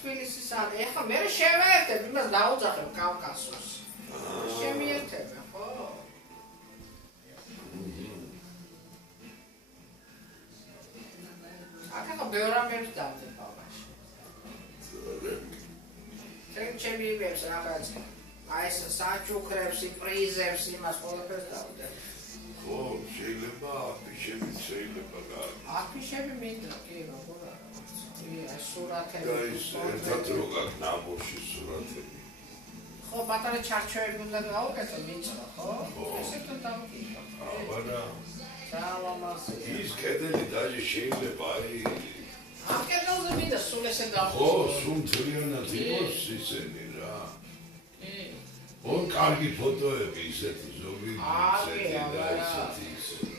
თბილისის არის. ეხლა მე შევერთებ, იმას დაუძახებ კავკასიას. შემიერთებ, ხო? აკა ბევრ ამბებს დავდებ ბავშვი. ჩემი იმებს რაღაც აი ეს საჩუქრებს, პრიზებს, იმას ყველაფერს დავდებ. ხო, შეიძლება აფიშები შეიძლება გაკეთო. აფიშები მინდა, კი, როგორ არა. ეს სურათები. და ის ერთად რო გაკნაბოში სურათები. ხო, პატარა ჩარჩოები უნდა გავუკეთო, მიწვა, ხო? ესეთ დავკითხო. აბარა. სალამასი. ის კედელი დაჟე შეიძლება აი ამ კედელზე მინდა სულ ესე დავკითხო. ხო, სულ მთლიანად იყოს ისენი რა. კი. ორ კარგი ფოტოები ისეთი ზოგი ისეთი და აბა. ისეთი.